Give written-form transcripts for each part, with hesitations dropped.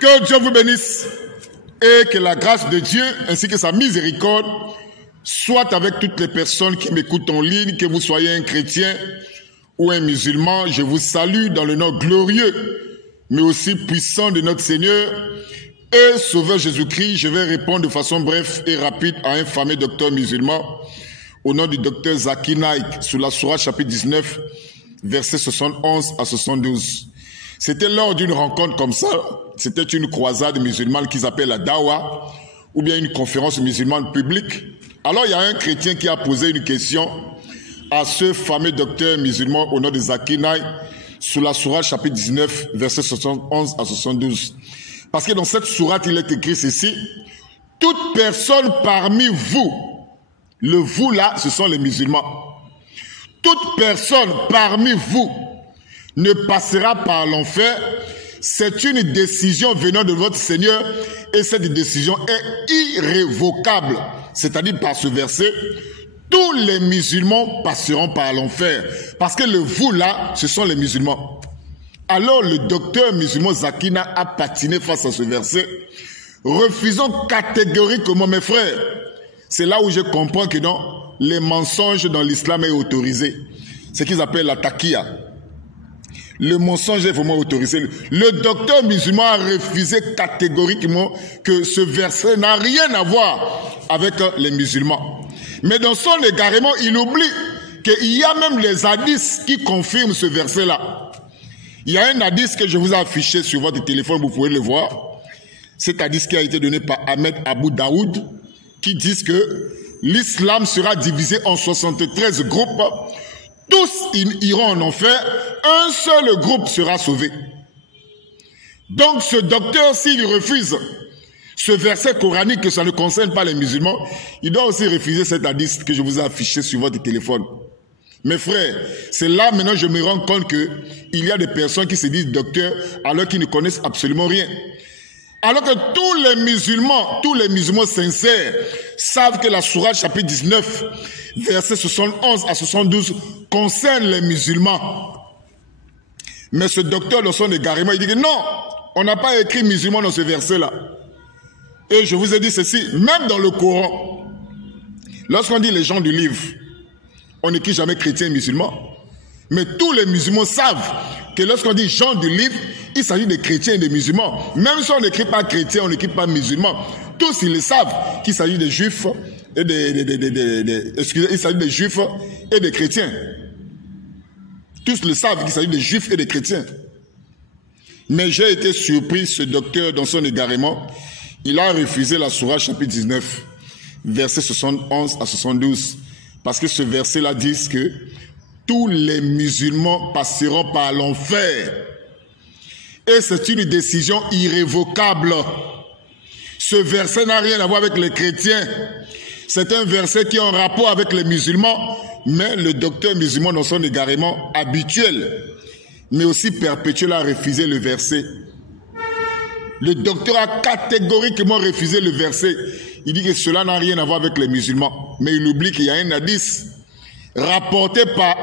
Que Dieu vous bénisse et que la grâce de Dieu ainsi que sa miséricorde soit avec toutes les personnes qui m'écoutent en ligne, que vous soyez un chrétien ou un musulman. Je vous salue dans le nom glorieux mais aussi puissant de notre Seigneur et Sauveur Jésus-Christ. Je vais répondre de façon brève et rapide à un fameux docteur musulman au nom du docteur Zakir Naik sous la sourate chapitre 19 versets 71 à 72. C'était lors d'une rencontre comme ça, c'était une croisade musulmane qu'ils appellent la Dawa, ou bien une conférence musulmane publique. Alors il y a un chrétien qui a posé une question à ce fameux docteur musulman au nom de Zakir Naik, sous la sourate chapitre 19, versets 71 à 72. Parce que dans cette sourate, il est écrit ceci: toute personne parmi vous, le vous là, ce sont les musulmans, toute personne parmi vous ne passera par l'enfer. C'est une décision venant de votre Seigneur et cette décision est irrévocable. C'est-à-dire par ce verset, tous les musulmans passeront par l'enfer. Parce que le vous là, ce sont les musulmans. Alors le docteur musulman Zakir Naik a patiné face à ce verset, refusant catégoriquement, mes frères. C'est là où je comprends que non, les mensonges dans l'islam est autorisé. C'est ce qu'ils appellent la taqiya. Le mensonge est vraiment autorisé. Le docteur musulman a refusé catégoriquement que ce verset n'a rien à voir avec les musulmans. Mais dans son égarement, il oublie qu'il y a même les hadiths qui confirment ce verset-là. Il y a un hadith que je vous ai affiché sur votre téléphone, vous pouvez le voir. Cet hadith qui a été donné par Ahmed Abou Daoud, qui dit que l'islam sera divisé en 73 groupes. Tous iront en enfer, un seul groupe sera sauvé. Donc ce docteur, s'il refuse ce verset coranique que ça ne concerne pas les musulmans, il doit aussi refuser cet hadith que je vous ai affiché sur votre téléphone. Mes frères, c'est là maintenant que je me rends compte qu'il y a des personnes qui se disent docteurs alors qu'ils ne connaissent absolument rien. Alors que tous les musulmans sincères savent que la sourate chapitre 19, versets 71 à 72 concerne les musulmans. Mais ce docteur dans son égarement, il dit que non, on n'a pas écrit musulman dans ce verset-là. Et je vous ai dit ceci, même dans le Coran, lorsqu'on dit les gens du livre, on n'écrit jamais chrétien et musulman. Mais tous les musulmans savent que lorsqu'on dit gens du livre, il s'agit des chrétiens et des musulmans. Même si on n'écrit pas chrétien, on n'écrit pas musulman. Tous ils le savent qu'il s'agit des juifs et il s'agit des juifs et des chrétiens. Tous le savent qu'il s'agit des juifs et des chrétiens. Mais j'ai été surpris, ce docteur, dans son égarement, il a refusé la sourate chapitre 19, versets 71 à 72. Parce que ce verset-là dit que tous les musulmans passeront par l'enfer. Et c'est une décision irrévocable. Ce verset n'a rien à voir avec les chrétiens. C'est un verset qui est en rapport avec les musulmans, mais le docteur musulman dans son égarement habituel, mais aussi perpétuel, a refusé le verset. Le docteur a catégoriquement refusé le verset. Il dit que cela n'a rien à voir avec les musulmans. Mais il oublie qu'il y a un hadith rapporté par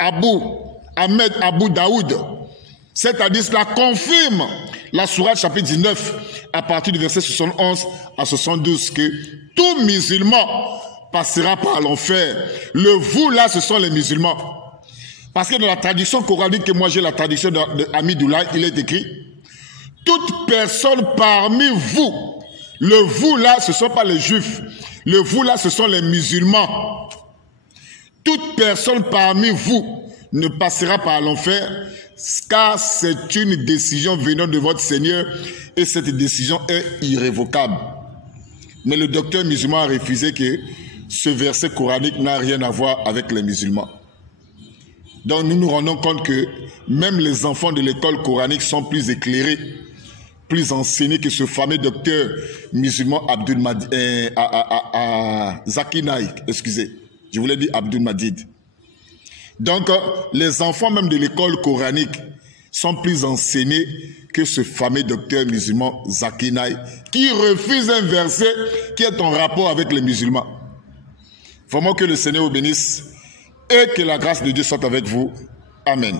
Ahmed Abou Daoud. Cet hadith-là confirme la sourate chapitre 19 à partir du verset 71 à 72 que tout musulman passera par l'enfer. Le vous là, ce sont les musulmans. Parce que dans la traduction coranique que moi j'ai, la traduction de Hamidoullah, il est écrit: toute personne parmi vous, le vous là, ce ne sont pas les juifs. Le vous là, ce sont les musulmans. Toute personne parmi vous ne passera par l'enfer, car c'est une décision venant de votre Seigneur et cette décision est irrévocable. Mais le docteur musulman a refusé que ce verset coranique n'a rien à voir avec les musulmans. Donc nous nous rendons compte que même les enfants de l'école coranique sont plus éclairés, plus enseignés que ce fameux docteur musulman Zakir Naik, excusez, je voulais dire Abdul Majid. Donc les enfants même de l'école coranique sont plus enseignés que ce fameux docteur musulman Zakir Naik qui refuse un verset qui est en rapport avec les musulmans. Vraiment que le Seigneur vous bénisse et que la grâce de Dieu soit avec vous. Amen.